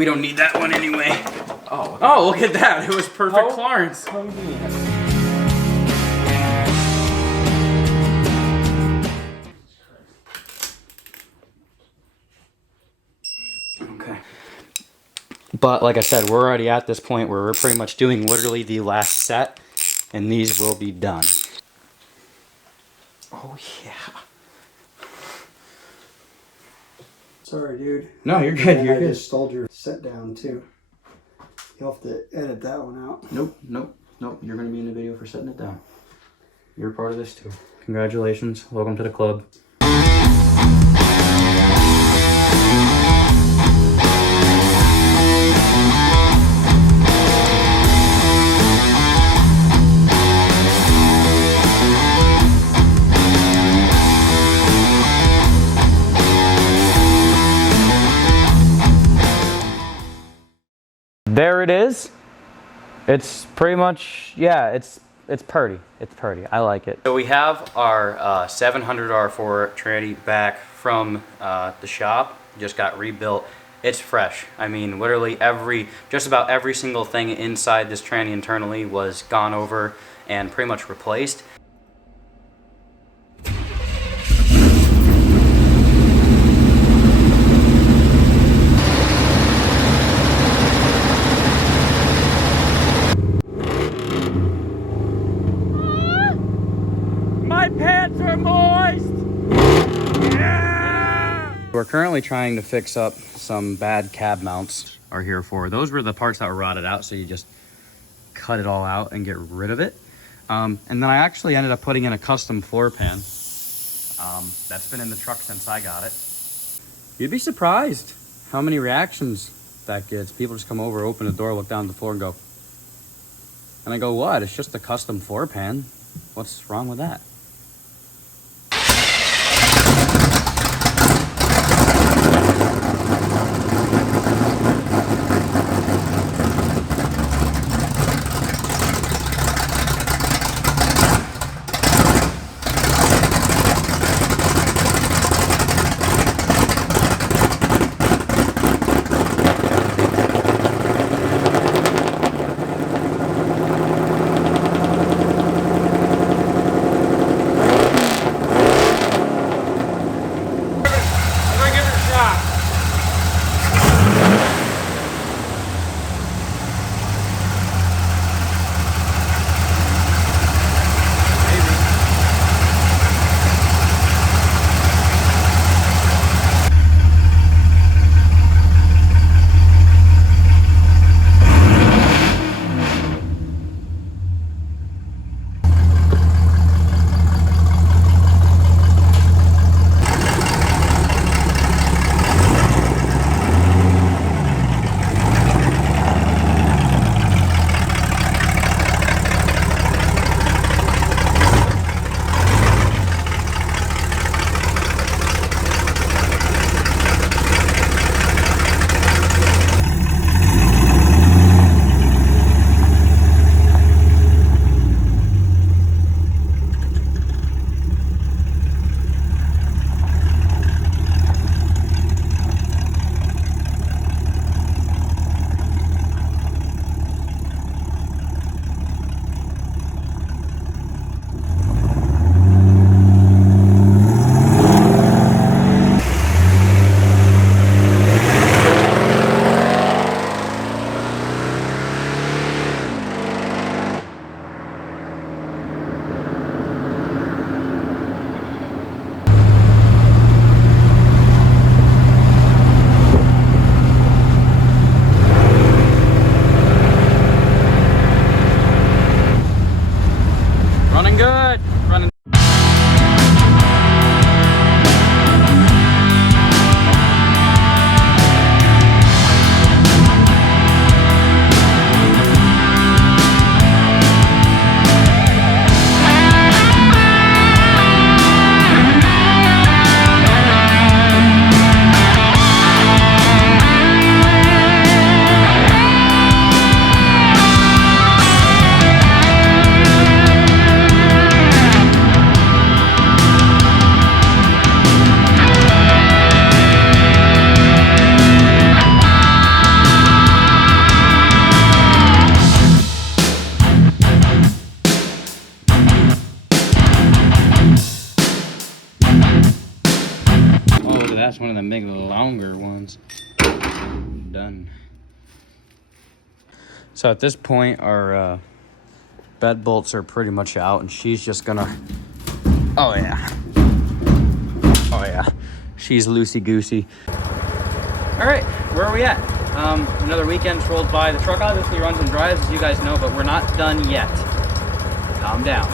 We don't need that one anyway. Oh, look at that. It was perfect clearance. Okay. But like I said, we're already at this point where we're pretty much doing literally the last set, and these will be done. Oh, yeah. Sorry, dude. No, you're good. And you're I good. just stalled your set down, too. You'll have to edit that one out. Nope. You're going to be in the video for setting it down. You're part of this, too. Congratulations. Welcome to the club. There it is. It's pretty much, yeah, it's purty. It's purty. I like it. So we have our 700 R4 tranny back from the shop. Just got rebuilt. It's fresh. I mean, literally just about every single thing inside this tranny internally was gone over and pretty much replaced. We're currently trying to fix up some bad cab mounts are here for. Those were the parts that were rotted out, so you just cut it all out and get rid of it. And then I actually ended up putting in a custom floor pan. That's been in the truck since I got it. You'd be surprised how many reactions that gets. People just come over, open the door, look down at the floor and go. And I go, what? It's just a custom floor pan. What's wrong with that? one of the big longer ones. Done. So at this point, our bed bolts are pretty much out, and she's just gonna, oh yeah, she's loosey-goosey. All right, where are we at? Another weekend's rolled by. The truck obviously runs and drives, as you guys know, but we're not done yet. Calm down.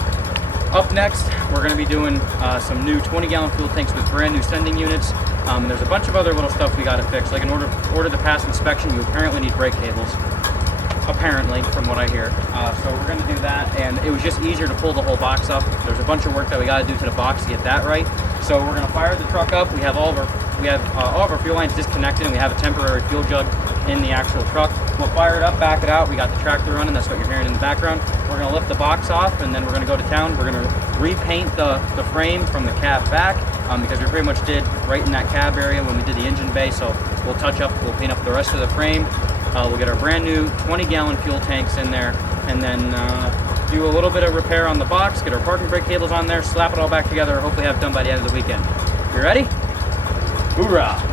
Up next, we're going to be doing some new 20-gallon fuel tanks with brand new sending units. And there's a bunch of other little stuff we got to fix. Like in order to pass inspection, you apparently need brake cables. Apparently, from what I hear. So we're going to do that, and it was just easier to pull the whole box up. There's a bunch of work that we got to do to the box to get that right. So we're going to fire the truck up. We have all of our fuel lines disconnected, and we have a temporary fuel jug in the actual truck. We'll fire it up, back it out. We got the tractor running. That's what you're hearing in the background. We're going to lift the box off, and then we're going to go to town. We're going to repaint the frame from the cab back, because we pretty much did right in that cab area when we did the engine bay. So we'll paint up the rest of the frame. We'll get our brand new 20-gallon fuel tanks in there, and then do a little bit of repair on the box, get our parking brake cables on there, slap it all back together, hopefully have it done by the end of the weekend. You ready? Hoorah!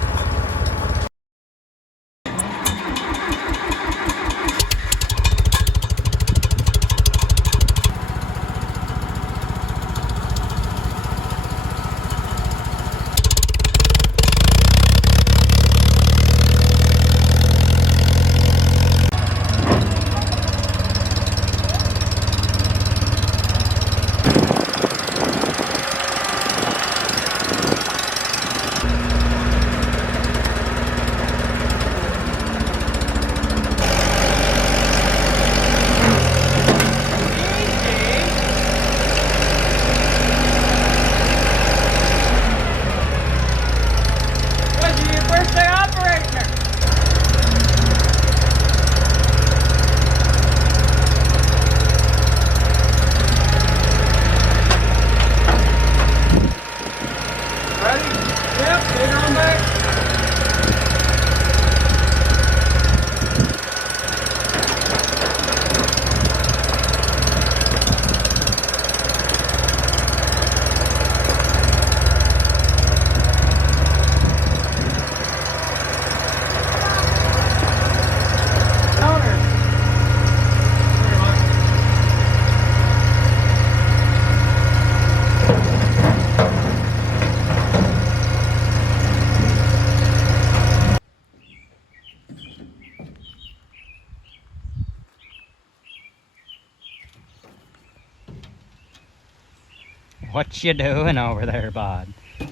What you doing over there, bud? All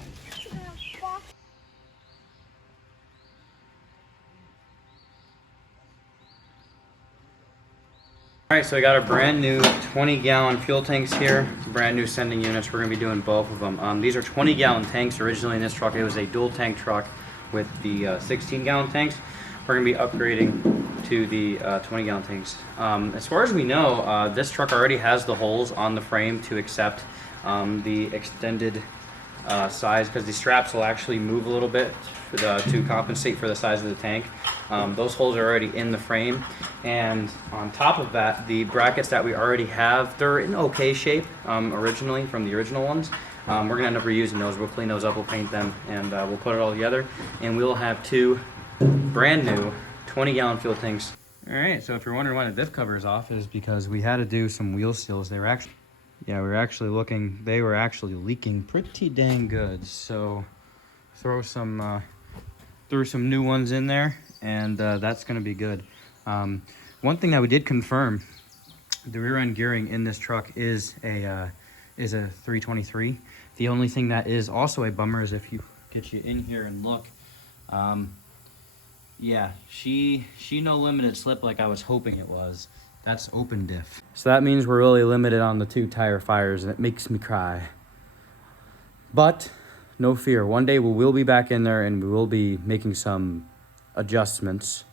right, so we got our brand new 20-gallon fuel tanks here, brand new sending units. We're gonna be doing both of them. These are 20-gallon tanks. Originally in this truck, it was a dual tank truck with the 16-gallon tanks. We're gonna be upgrading to the 20-gallon tanks. As far as we know, this truck already has the holes on the frame to accept the extended size, because the straps will actually move a little bit to compensate for the size of the tank. Those holes are already in the frame, and on top of that, the brackets that we already have, they're in okay shape originally from the original ones. We're gonna end up reusing those. We'll clean those up, we'll paint them, and we'll put it all together, and we'll have two brand new 20-gallon fuel tanks. All right, so if you're wondering why the diff cover is off, is because we had to do some wheel seals. They were actually, they were actually leaking pretty dang good. So threw some new ones in there, and that's gonna be good. One thing that we did confirm, the rear end gearing in this truck is a 323. The only thing that is also a bummer is if you get you in here and look, yeah, she no limited slip like I was hoping it was. That's open diff. So that means we're really limited on the 2 tire fires, and it makes me cry. But no fear, one day we will be back in there and we will be making some adjustments.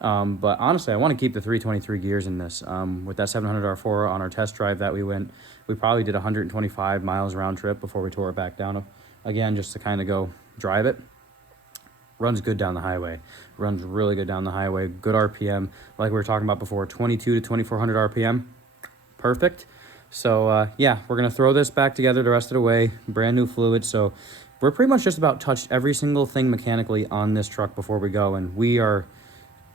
But honestly, I want to keep the 323 gears in this. With that 700 R4 on our test drive that we went, we probably did 125 miles round trip before we tore it back down again, just to kind of go drive it. Runs good down the highway. Runs really good down the highway. Good RPM. Like we were talking about before, 22 to 2400 RPM. Perfect. So yeah, we're going to throw this back together the rest of the way. Brand new fluid. So we're pretty much just about touched every single thing mechanically on this truck before we go, and we are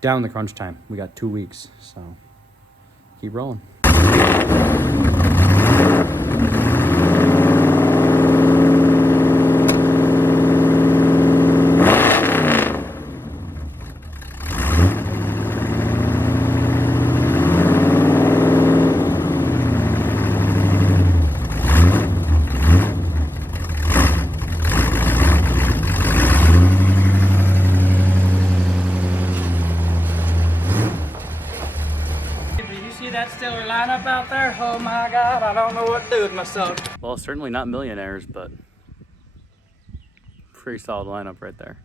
down the crunch time. We got 2 weeks, so keep rolling. That stellar lineup out there, oh my god, I don't know what to do with myself. Well, certainly not millionaires, but pretty solid lineup right there.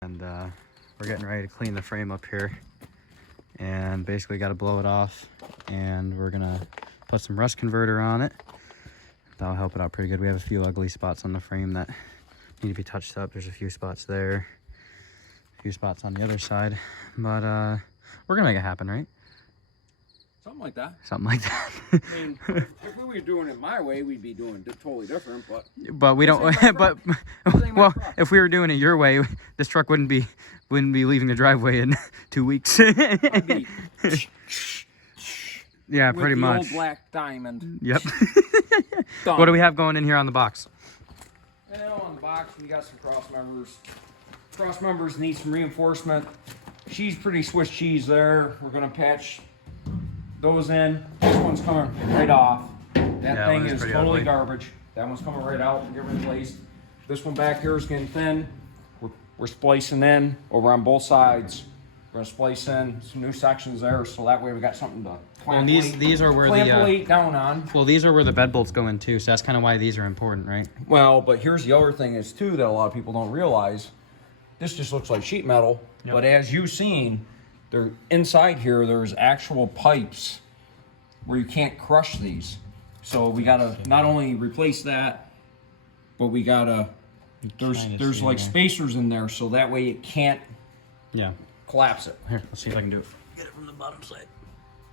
And we're getting ready to clean the frame up here, and basically got to blow it off, and we're gonna put some rust converter on it. That'll help it out pretty good. We have a few ugly spots on the frame that need to be touched up. There's a few spots there, a few spots on the other side, but we're gonna make it happen, right? Something like that. Something like that. I mean, if we were doing it my way, we'd be doing it totally different, but we don't. But well, if we were doing it your way, this truck wouldn't be leaving the driveway in 2 weeks. I'd be Yeah, with pretty the much. old black diamond. Yep. Done. What do we have going in here on the box? On the box, we got some cross members. Cross members need some reinforcement. She's pretty Swiss cheese there. We're gonna patch those in. This one's coming right off. That thing is totally ugly. garbage. That one's coming right out and get replaced. This one back here is getting thin. We're splicing in over on both sides. We're gonna splice in some new sections there, so that way we got something to Well, these are where clamp the weight down on. well, these are where the bed bolts go in too. So that's kind of why these are important, right? Well, but here's the other thing is too that a lot of people don't realize. This just looks like sheet metal, Yep. but as you've seen, there inside here there's actual pipes where you can't crush these. So we gotta not only replace that, but we gotta there's like spacers in there so that way it can't Yeah. collapse it. Here, let's see if I can do it. Get it from the bottom side.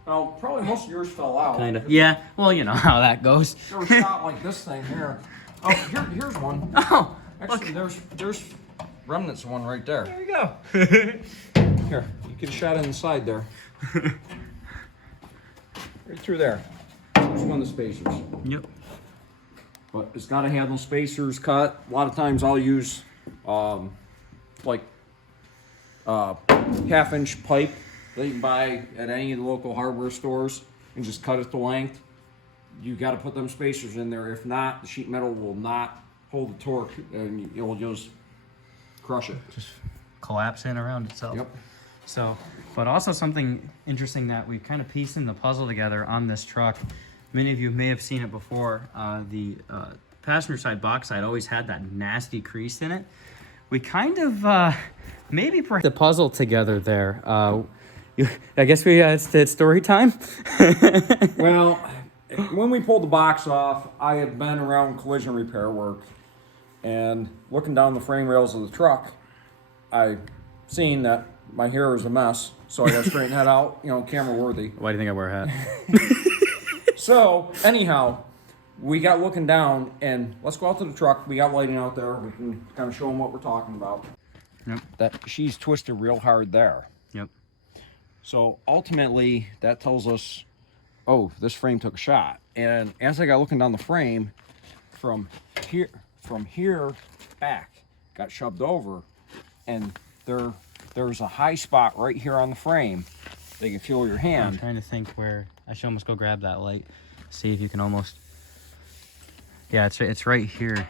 Well, probably most of yours fell out. Kind of. Yeah. Well, you know how that goes. There was shot like this thing here. Oh, here's one. Oh. Actually, there's remnants of one right there. There you go. Here, you can shot inside there. Right through there. There's one of the spacers. Yep. But it's got to have those spacers cut. A lot of times I'll use like half-inch pipe that you can buy at any of the local hardware stores and just cut it to length. You got to put them spacers in there. If not, the sheet metal will not hold the torque and it will just crush it. Just collapse in around itself. Yep. So, but also something interesting that we've kind of pieced in the puzzle together on this truck. Many of you may have seen it before. The passenger side box side always had that nasty crease in it. We kind of maybe the puzzle together there. I guess it's story time. Well, when we pulled the box off, I had been around collision repair work, and looking down the frame rails of the truck, I seen that my hair was a mess, so I got to straighten that out, camera worthy. Why do you think I wear a hat? So anyhow, we got looking down, and let's go out to the truck. We got lighting out there. We can kind of show them what we're talking about. Yep. That she's twisted real hard there. Yep. So ultimately, that tells us, oh, this frame took a shot. And as I got looking down the frame, from here back, got shoved over, and there's a high spot right here on the frame. They can feel your hand. I'm trying to think where I should almost go grab that light, see if you can almost. Yeah, it's right here.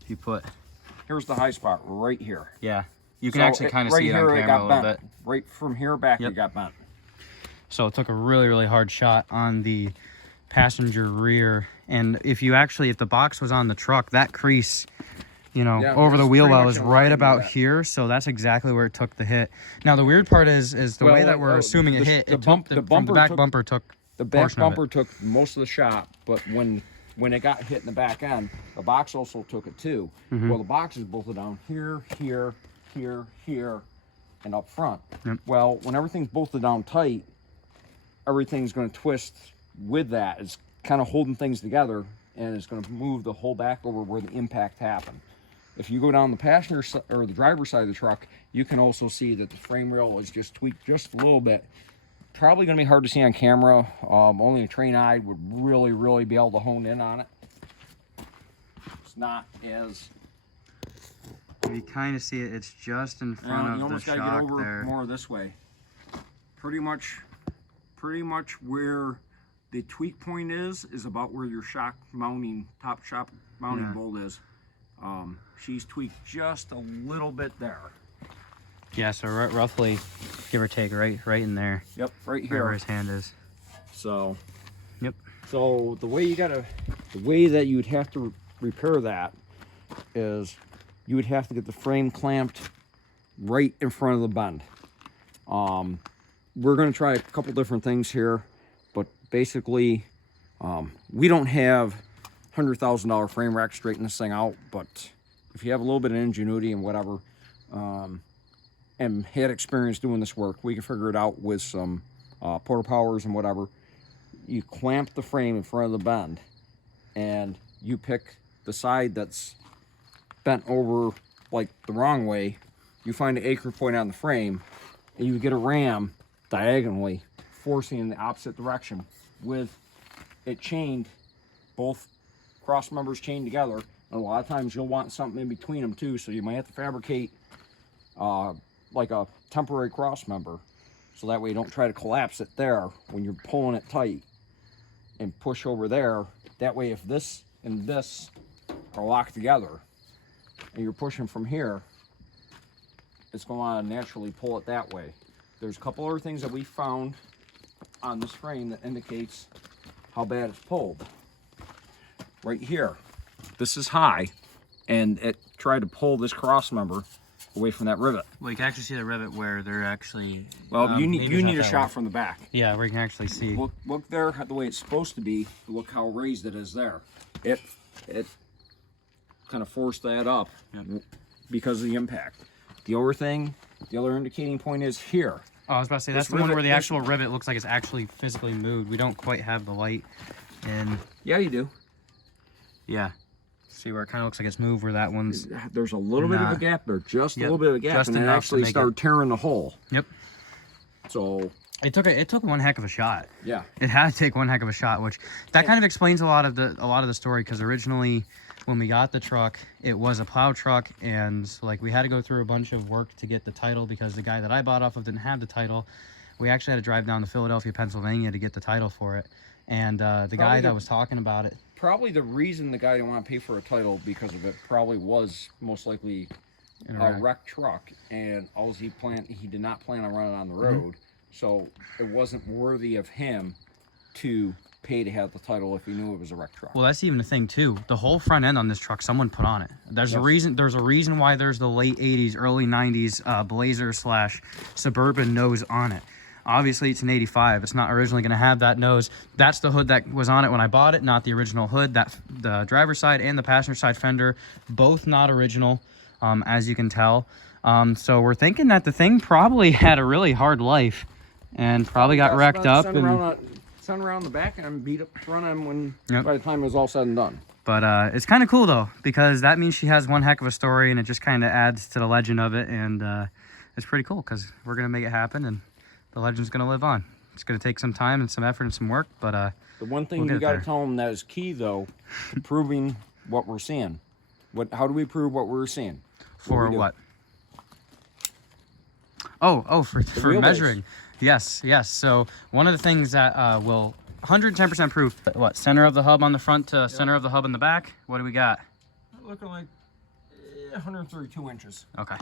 If you put. Here's the high spot right here. Yeah, you can actually kind of right see it on here, camera a little bent. bit. Right from here back, Yep. it got bent. So it took a really, really hard shot on the passenger rear. And if the box was on the truck, that crease, you know, Yeah, over the it's wheel pretty well much was in right line with about that. here. So that's exactly where it took the hit. Now the weird part is the way that we're assuming it hit. the The back bumper took The back portion of it. bumper took most of the shot, but when it got hit in the back end, the box also took it too. Mm-hmm. Well, the box is bolted down here, here, here, here, and up front. Yep. Well, when everything's bolted down tight, everything's going to twist with that. It's kind of holding things together, and it's going to move the whole back over where the impact happened. If you go down the passenger or the driver's side of the truck, you can also see that the frame rail is just tweaked just a little bit. Probably going to be hard to see on camera. Only a trained eye would really, really be able to hone in on it. It's not as... You kind of see it. It's just in you front of the almost got to shock get over there. more this way. Pretty much where the tweak point is about where your shock mounting, top shock mounting bolt is. She's tweaked just a little bit there. Yeah, so roughly, give or take, right in there. Yep, right Where here. his hand is. So, Yep. so the way that you'd have to repair that is you would have to get the frame clamped right in front of the bend. We're going to try a couple different things here, but basically, we don't have $100,000 frame rack to straighten this thing out, but if you have a little bit of ingenuity and whatever, and had experience doing this work, we can figure it out with some porta powers and whatever. You clamp the frame in front of the bend, and you pick the side that's bent over like the wrong way. You find the anchor point on the frame, and you get a ram diagonally, forcing in the opposite direction with it chained, both cross members chained together. And a lot of times you'll want something in between them too, so you might have to fabricate like a temporary cross member, so that way you don't try to collapse it there when you're pulling it tight and push over there. That way, if this and this are locked together and you're pushing from here, it's going to naturally pull it that way. There's a couple other things that we found on this frame that indicates how bad it's pulled. Right here, this is high, and it tried to pull this cross member away from that rivet. Well, you can actually see the rivet where they're actually. Well, you maybe it's need not a that shot way. from the back. Yeah, where you can actually see. Look there, the way it's supposed to be. Look how raised it is there. It kind of forced that up because of the impact. The other indicating point is here. Oh, I was about to say that's This the one rivet- where the this- actual rivet looks like it's actually physically moved. We don't quite have the light, and Yeah, you do. yeah, see where it kind of looks like it's moved. Where that one's. There's a little bit of a gap there, just a little bit of a gap, just and it enough to actually make started tearing the hole. Yep. So It took one heck of a shot. yeah, It had to take one heck of a shot, which that kind of explains a lot of the story, because originally when we got the truck, it was a plow truck, and like we had to go through a bunch of work to get the title because the guy that I bought off of didn't have the title. We actually had to drive down to Philadelphia, Pennsylvania to get the title for it. And the guy that was talking about it, probably the reason the guy didn't want to pay for a title because of it probably was most likely a wrecked truck, and he did not plan on running on the road, so it wasn't worthy of him to pay to have the title if he knew it was a wrecked truck. well, that's even the thing too. The whole front end on this truck, someone put on it. There's a reason. There's a reason why there's the late '80s, early '90s Blazer / Suburban nose on it. Obviously, it's an '85. It's not originally going to have that nose. That's the hood that was on it when I bought it, not the original hood. That the driver's side and the passenger side fender, both not original, as you can tell. So we're thinking that the thing probably had a really hard life, and probably got wrecked up. And center on the back and beat up the front end when Yep. by the time it was all said and done. But it's kind of cool though, because that means she has one heck of a story, and it just kind of adds to the legend of it. And it's pretty cool because we're gonna make it happen, and the legend's gonna live on. It's gonna take some time and some effort and some work, but the one thing we'll you got to there. tell them that is key though, to proving what we're seeing. How do we prove what we're seeing? For what? For wheelbase. measuring. Yes. So one of the things that will 110% proof. What, center of the hub on the front to center of the hub in the back? What do we got? Looking like 132 inches. Okay.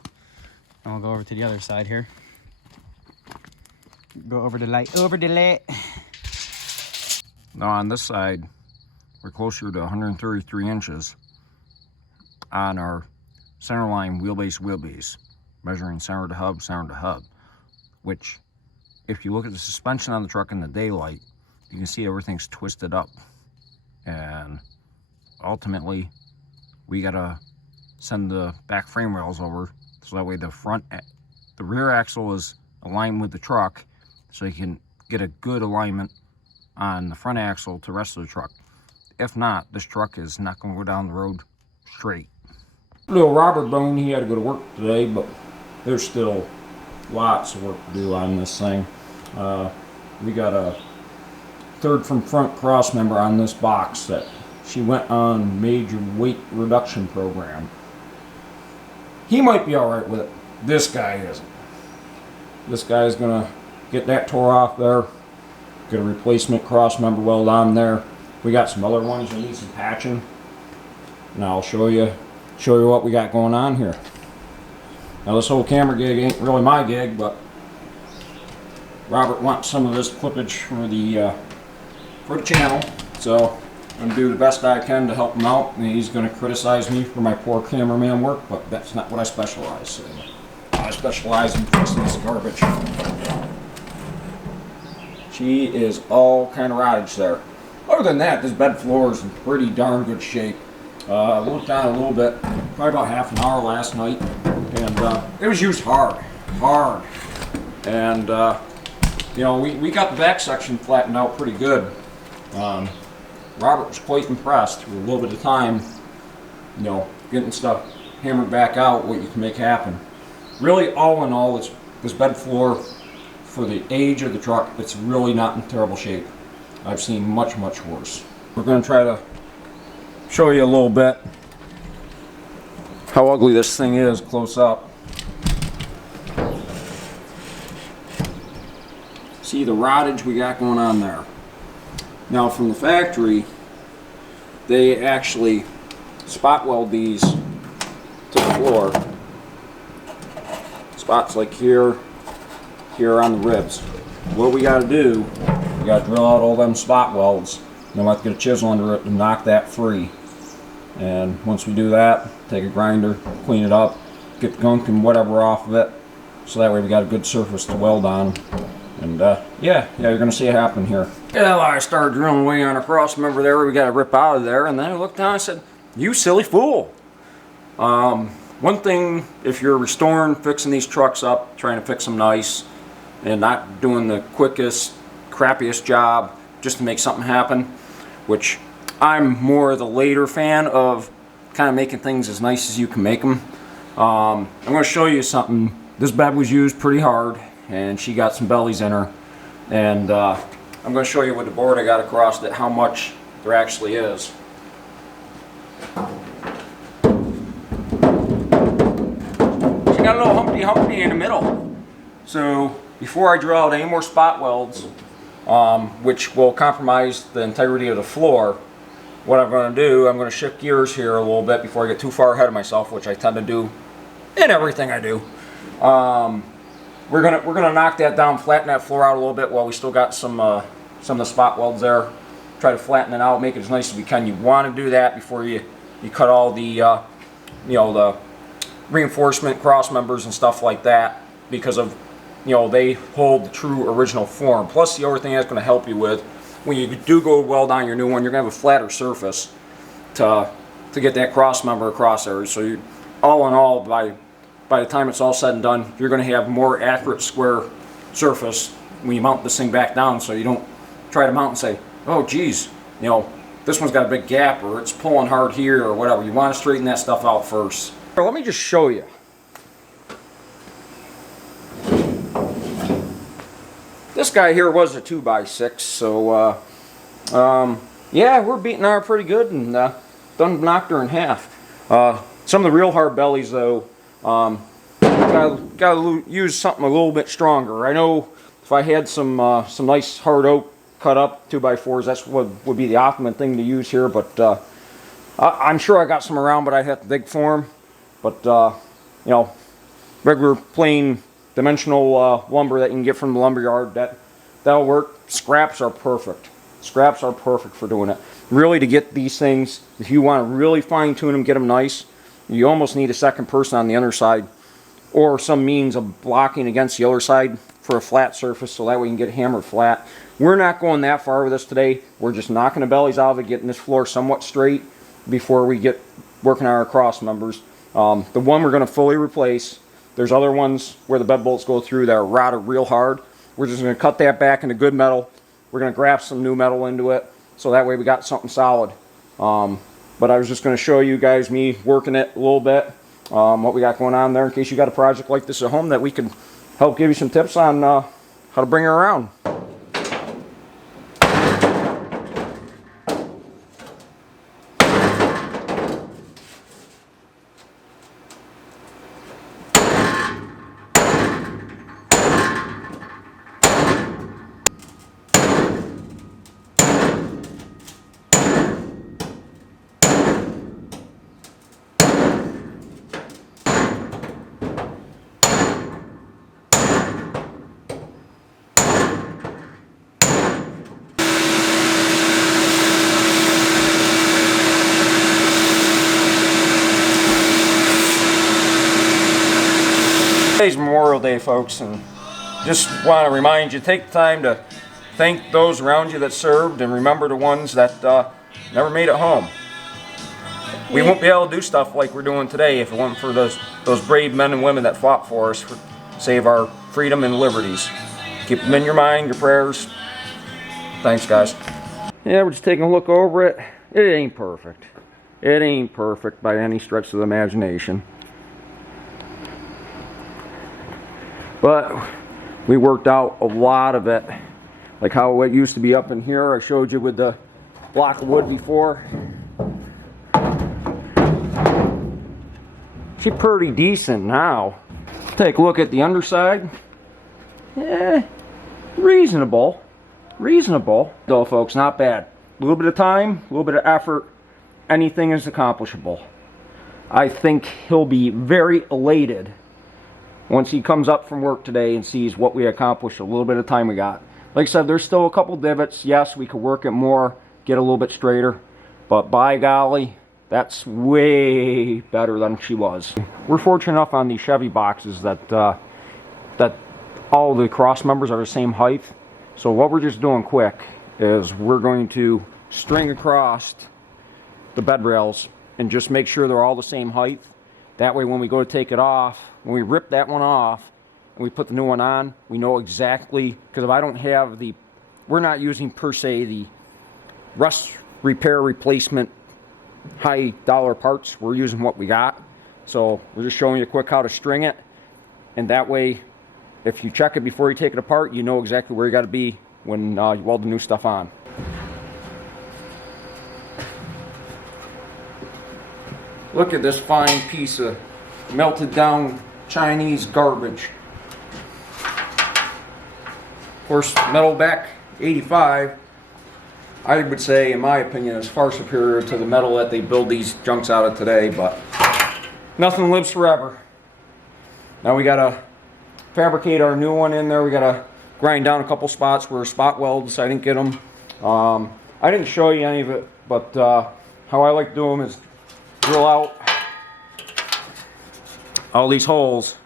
And we'll go over to the other side here. Go over the light. Over the light. Now on this side, we're closer to 133 inches on our centerline wheelbase, measuring center to hub, which if you look at the suspension on the truck in the daylight, you can see everything's twisted up. And ultimately, we gotta send the back frame rails over so that way the rear axle is aligned with the truck, so you can get a good alignment on the front axle to the rest of the truck. If not, this truck is not going to go down the road straight. Little Robert Bone, he had to go to work today, but there's still lots of work to do on this thing. We got a third from front cross member on this box that she went on major weight reduction program. He might be all right with it. This guy isn't. This guy's gonna get that tore off there. Get a replacement cross member weld on there. We got some other ones that need some patching. And I'll show you what we got going on here. Now this whole camera gig ain't really my gig, but Robert wants some of this clippage for the channel, so I'm gonna do the best I can to help him out. And he's gonna criticize me for my poor cameraman work, but that's not what I specialize in. I specialize in fixing this garbage. She is all kind of rottage there. Other than that, this bed floor is in pretty darn good shape. I looked down a little bit, probably about half an hour last night, and it was used hard. And you know, we got the back section flattened out pretty good. Robert was quite impressed with a little bit of time, you know, getting stuff hammered back out, what you can make happen. Really, all in all, this bed floor, for the age of the truck, it's really not in terrible shape. I've seen much worse. We're going to try to show you a little bit how ugly this thing is close up. See the rottage we got going on there. Now from the factory, they actually spot weld these to the floor. Spots like here on the ribs. What we got to do, we got to drill out all them spot welds. Then we have to get a chisel under it and knock that free. And once we do that, take a grinder, clean it up, get the gunk and whatever off of it, so that way we got a good surface to weld on. And yeah, you're gonna see it happen here. Yeah, I started drilling away on a cross member there. We got to rip out of there, and then I looked down and I said, "You silly fool!" One thing, if you're restoring, fixing these trucks up, trying to fix them nice, and not doing the quickest, crappiest job just to make something happen, which I'm more the later fan of, kind of making things as nice as you can make them. I'm going to show you something. This bed was used pretty hard, and she got some bellies in her, and I'm going to show you with the board I got across it how much there actually is. She got a little humpty in the middle. So before I drill out any more spot welds, which will compromise the integrity of the floor, what I'm going to do, I'm going to shift gears here a little bit before I get too far ahead of myself, which I tend to do in everything I do. We're gonna knock that down, flatten that floor out a little bit while we still got some of the spot welds there. Try to flatten it out, make it as nice as we can. You want to do that before you cut all the you know, the reinforcement cross members and stuff like that, because of, you know, they hold the true original form. Plus the other thing that's going to help you with, when you do go weld on your new one, you're going to have a flatter surface to get that cross member across there. So you, all in all, by the time it's all said and done, you're going to have more accurate square surface when you mount this thing back down, so you don't try to mount and say, oh geez, you know, this one's got a big gap or it's pulling hard here or whatever. You want to straighten that stuff out first. Let me just show you. This guy here was a 2x6, so yeah, we're beating her pretty good and done knocked her in half. Some of the real hard bellies though, gotta use something a little bit stronger. I know if I had some nice hard oak cut up 2x4s, that's what would be the optimum thing to use here. But I'm sure I got some around, but I'd have to dig for them. But you know, regular plain dimensional lumber that you can get from the lumberyard, that'll work. Scraps are perfect. Scraps are perfect for doing it. Really, to get these things, if you want to really fine tune them, get them nice, you almost need a second person on the underside or some means of blocking against the other side for a flat surface, so that way you can get hammered flat. We're not going that far with this today. We're just knocking the bellies out of it, getting this floor somewhat straight before we get working on our cross members. The one we're going to fully replace. There's other ones where the bed bolts go through that are rotted real hard. We're just going to cut that back into good metal. We're going to graft some new metal into it, so that way we got something solid. But I was just going to show you guys me working it a little bit, what we got going on there, in case you got a project like this at home that we can help give you some tips on how to bring her around. Today's Memorial Day, folks, and just want to remind you, take the time to thank those around you that served and remember the ones that never made it home. We won't be able to do stuff like we're doing today if it weren't for those brave men and women that fought for us to save our freedom and liberties. Keep them in your mind, your prayers. Thanks, guys. Yeah, we're just taking a look over it. It ain't perfect. It ain't perfect by any stretch of the imagination. But we worked out a lot of it, like how it used to be up in here. I showed you with the block of wood before. She's pretty decent now. Take a look at the underside. Reasonable. Reasonable. Though, folks, not bad. A little bit of time, a little bit of effort, anything is accomplishable. I think he'll be very elated once he comes up from work today and sees what we accomplished, a little bit of time we got. Like I said, there's still a couple divots. Yes, we could work it more, get a little bit straighter, but by golly, that's way better than she was. We're fortunate enough on these Chevy boxes that that all the cross members are the same height. So what we're just doing quick is we're going to string across the bed rails and just make sure they're all the same height. That way when we go to take it off, when we rip that one off and we put the new one on, we know exactly, because if I don't have the, we're not using per se the rust repair replacement high dollar parts, we're using what we got. So we're just showing you quick how to string it, and that way if you check it before you take it apart, you know exactly where you got to be when you weld the new stuff on. Look at this fine piece of melted down Chinese garbage. Of course, metal back 85, I would say, in my opinion, is far superior to the metal that they build these junks out of today, but nothing lives forever. Now we gotta fabricate our new one in there. We gotta grind down a couple spots where spot welds, I didn't get them. I didn't show you any of it, but how I like to do them is drill out all these holes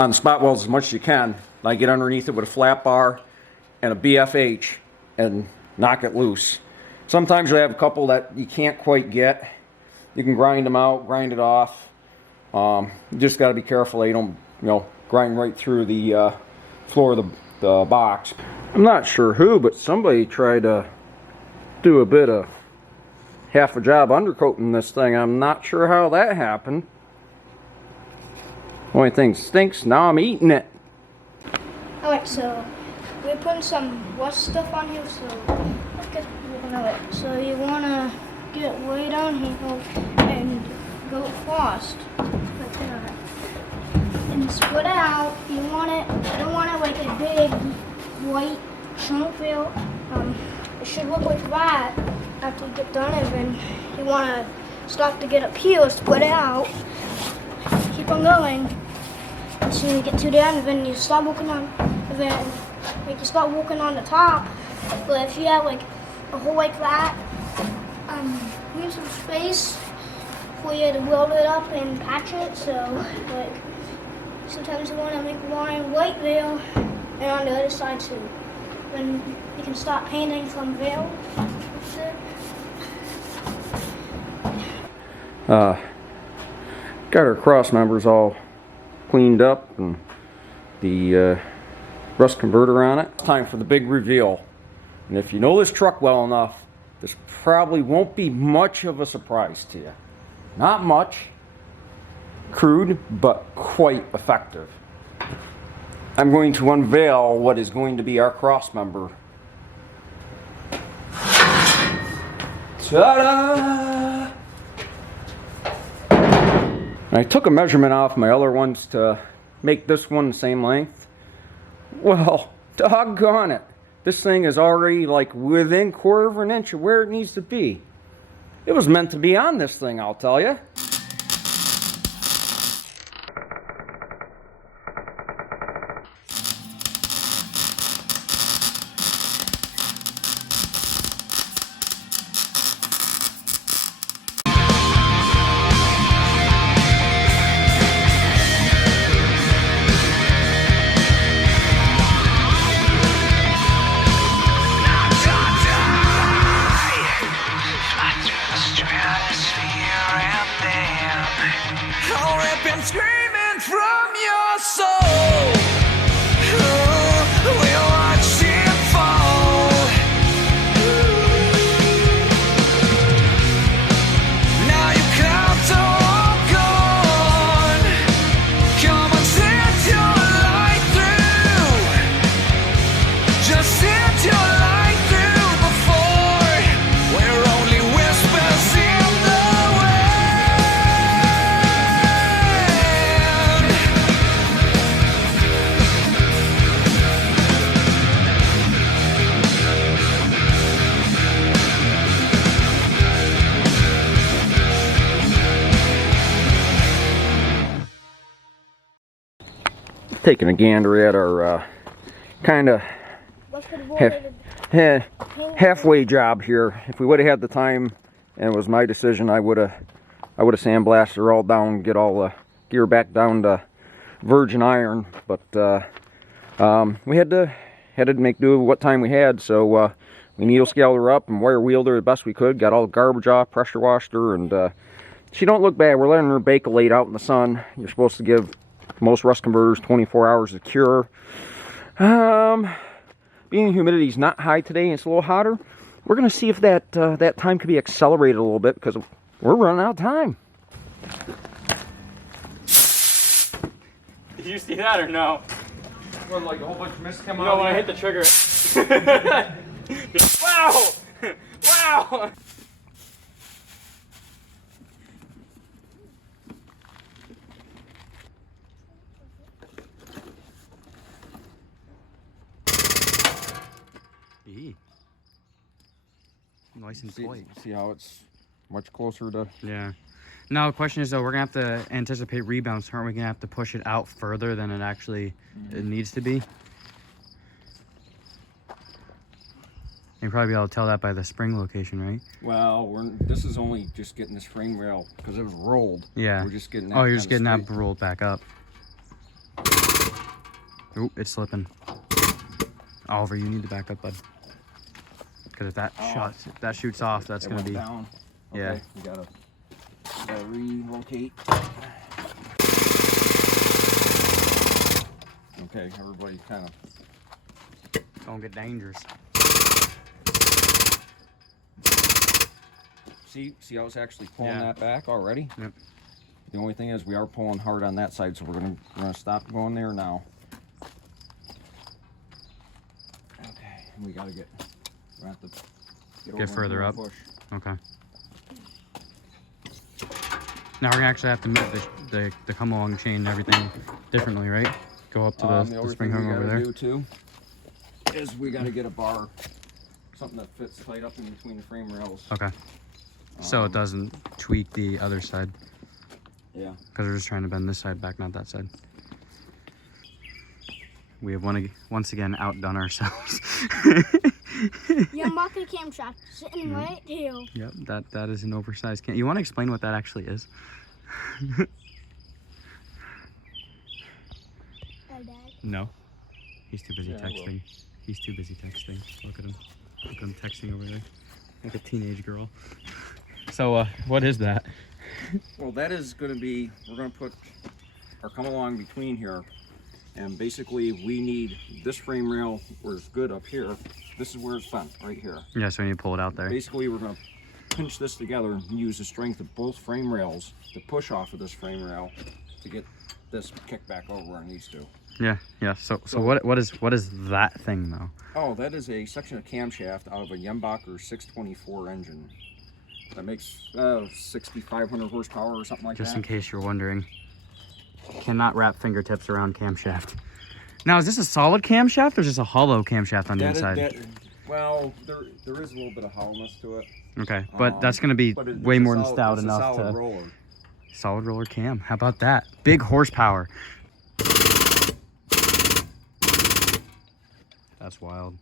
on the spot welds as much as you can. I get underneath it with a flat bar and a BFH and knock it loose. Sometimes you have a couple that you can't quite get. You can grind them out, grind it off. You just got to be careful that you don't, grind right through the floor of the box. I'm not sure who, but somebody tried to do a bit of half a job undercoating this thing. I'm not sure how that happened. Only thing stinks, now I'm eating it. Alright, so we're putting some rust stuff on here, so let's get moving of it. So you want to get way down here and go fast. Like that. And split it out. You want it, I don't want it like a big white chunk wheel. It should look like that after you get done, and then you want to start to get up here, split it out, keep on going until you get to the end, and then you start working on, and then like you start working on the top. But if you have like a hole like that, leave some space for you to weld it up and patch it. So like sometimes you want to make one white veil and on the other side too. Then you can start painting from veil. That's it. Got our cross members all cleaned up and the rust converter on it. It's time for the big reveal. And if you know this truck well enough, this probably won't be much of a surprise to you. Not much. Crude, but quite effective. I'm going to unveil what is going to be our cross member. Ta-da! I took a measurement off my other ones to make this one the same length. Well, doggone it. This thing is already like within 1/4 of an inch of where it needs to be. It was meant to be on this thing, I'll tell you. Screaming from your soul, we watch it fall. Now you come to walk on. Come on, set your light through. Just set your light through before we're only whispers in the Taking a gander at our kind of halfway job here. If we would have had the time and it was my decision, I would have sandblasted her all down, get all the gear back down to virgin iron. But we had to make do with what time we had, so we needle scaled her up and wire wheeled her the best we could. Got all the garbage off, pressure washed her, and she don't look bad. We're letting her bake late out in the sun. You're supposed to give most rust converters 24 hours to cure. Being humidity is not high today and it's a little hotter, we're going to see if that that time could be accelerated a little bit because we're running out of time. Did you see that or no? Well, like a whole bunch of mist come out. No, when I hit the trigger. Wow! Wow! Nice and tight. See how it's much closer to... Yeah. Now, the question is, though, we're going to have to anticipate rebounds. Aren't we going to have to push it out further than it actually it needs to be? You'll probably be able to tell that by the spring location, right? Well, this is only just getting this frame rail because it was rolled. Yeah. We're just getting that. Oh, you're just getting that rolled back up. Oh, it's slipping. Oliver, you need to back up, bud. Because if that that shoots off, that's going to be down. Okay, yeah. We gotta relocate. Okay, everybody kind of Gonna get dangerous. See how it's actually pulling Yeah. that back already? Yep. The only thing is we are pulling hard on that side, so we're gonna stop going there now. Okay, we gotta get. We have to get over further here up. and push. Okay. Now we're gonna actually have to move the come along chain and everything differently, right? Go up to the other spring thing hung we over gotta there. do too is we gotta get a bar, something that fits tight up in between the frame rails. Okay. So it doesn't tweak the other side. Yeah. Because we're just trying to bend this side back, not that side. We have once again outdone ourselves. Yamaka camshaft sitting right here. Yep, that is an oversized can. You want to explain what that actually is? Dad. No. He's too busy Yeah, I will. texting. He's too busy texting. Look at him. Look at him texting over there. Like a teenage girl. So, what is that? Well, that is gonna be, we're gonna put our come along between here. And basically we need this frame rail where it's good up here. This is where it's bent, right here. Yeah, so when you pull it out there. Basically we're gonna pinch this together and use the strength of both frame rails to push off of this frame rail to get this kicked back over where it needs to. Yeah, yeah. So what is that thing though? Oh, that is a section of camshaft out of a Yambacher 624 engine. That makes 6,500 horsepower or something like Just that. in case you're wondering. Cannot wrap fingertips around camshaft. Now, is this a solid camshaft or just a hollow camshaft on the inside? Well, there is a little bit of hollowness to it. Okay, but that's going to be But way it's more a than solid- stout it's a enough solid to... roller. Solid roller cam. How about that? Big horsepower. That's wild.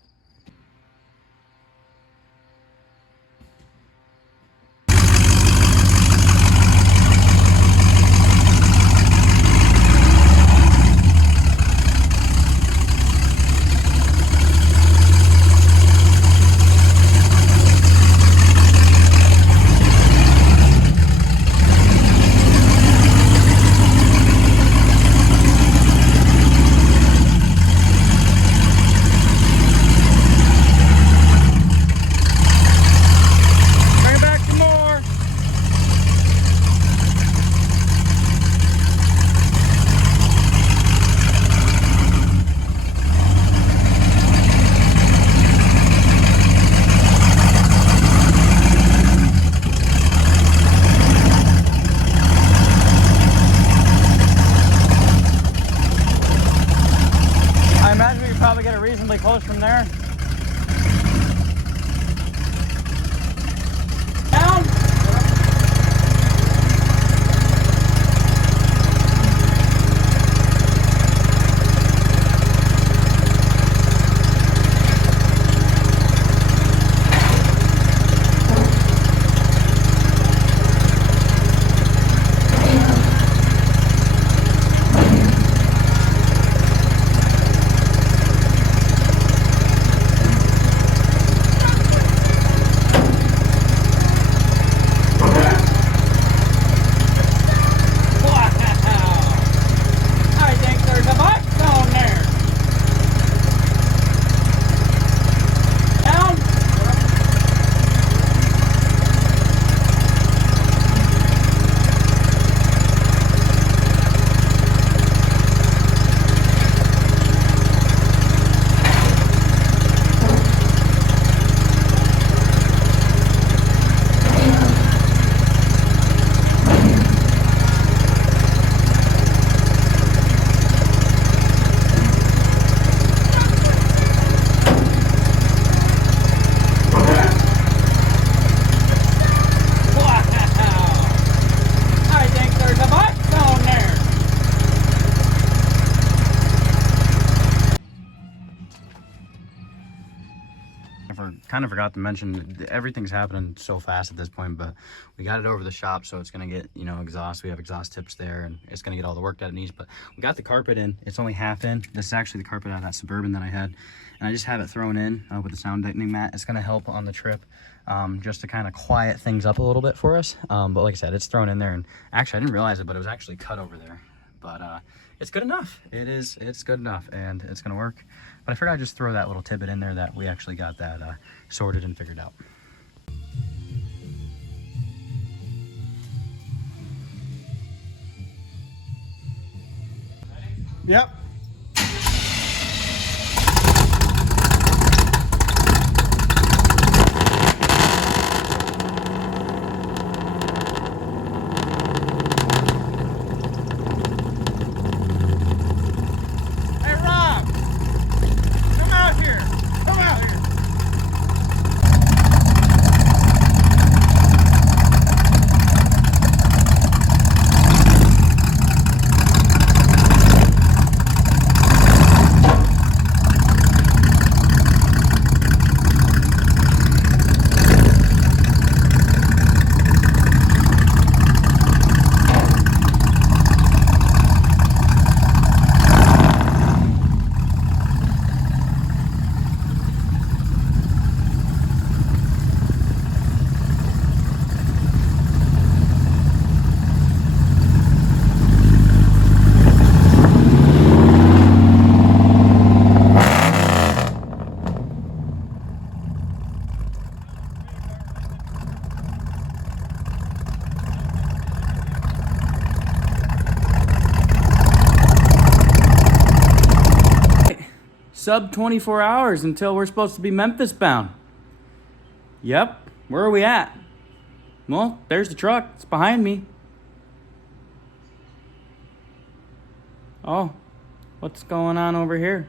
Bring it back some more. I imagine we could probably get it reasonably close from there. Down. I think there's a box on there. Down. I think there's a box on there. I kind of forgot to mention everything's happening so fast at this point, but we got it over the shop, so it's gonna get, you know, exhaust. We have exhaust tips there, and it's gonna get all the work that it needs. But we got the carpet in. It's only half in. This is actually the carpet out of that Suburban that I had, and I just have it thrown in with the sound deadening mat. It's gonna help on the trip, just to kind of quiet things up a little bit for us. But like I said, it's thrown in there, and actually I didn't realize it, but it was actually cut over there. But it's good enough. It's good enough, and it's gonna work. But I figured I'd just throw that little tidbit in there that we actually got that sorted and figured out. Yep. Hey, Rob! Come out here! Come out here! Sub 24 hours until we're supposed to be Memphis bound. Yep. Where are we at? Well, there's the truck. It's behind me. Oh, what's going on over here?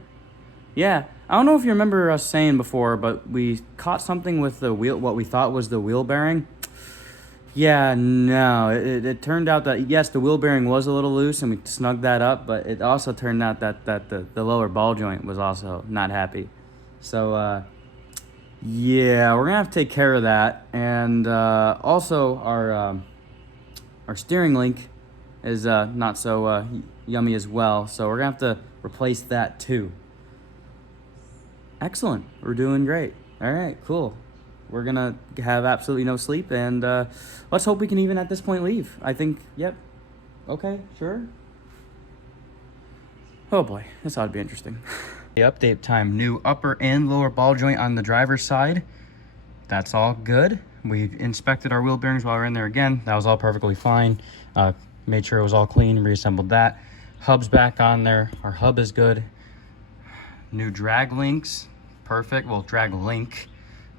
Yeah, I don't know if you remember us saying before, but we caught something with the wheel, what we thought was the wheel bearing. Yeah, no, it turned out that, yes, the wheel bearing was a little loose and we snugged that up, but it also turned out that the lower ball joint was also not happy. So, yeah, we're gonna have to take care of that. And also our steering link is not so yummy as well, so we're gonna have to replace that too. Excellent, we're doing great. All right, cool. We're gonna have absolutely no sleep, and let's hope we can even at this point leave. I think, yep. Okay, sure. Oh boy, this ought to be interesting. The update time, new upper and lower ball joint on the driver's side. That's all good. We inspected our wheel bearings while we were in there again. That was all perfectly fine. Made sure it was all clean, reassembled that. Hub's back on there. Our hub is good. New drag links, perfect. Well, drag link,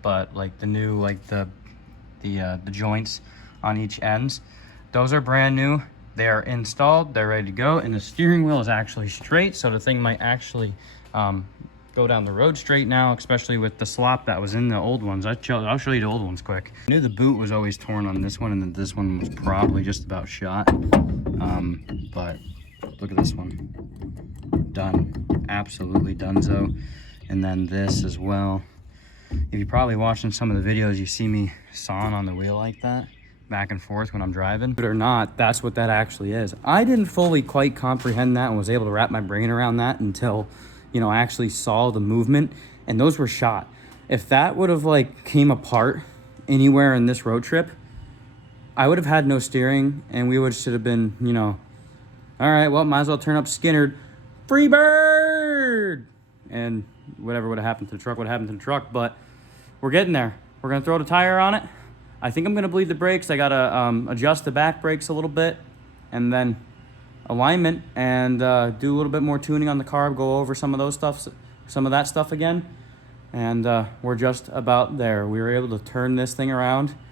but like the new, like the joints on each ends, those are brand new. They are installed, they're ready to go, and the steering wheel is actually straight, so the thing might actually go down the road straight now, especially with the slop that was in the old ones. I'll show you the old ones quick. I knew the boot was always torn on this one, and then this one was probably just about shot, but look at this one. Done, absolutely donezo. And then this as well. If you're probably watching some of the videos, you see me sawing on the wheel like that, back and forth when I'm driving. But or not, that's what that actually is. I didn't fully quite comprehend that and was able to wrap my brain around that until, you know, I actually saw the movement, and those were shot. If that would have like came apart anywhere in this road trip, I would have had no steering, and we should have been, you know, all right, well, might as well turn up Skinnerd. Free bird! And whatever would have happened to the truck would have happened to the truck, but we're getting there. We're gonna throw the tire on it. I think I'm gonna bleed the brakes. I gotta adjust the back brakes a little bit, and then alignment, and do a little bit more tuning on the carb, go over some of that stuff again, and we're just about there. We were able to turn this thing around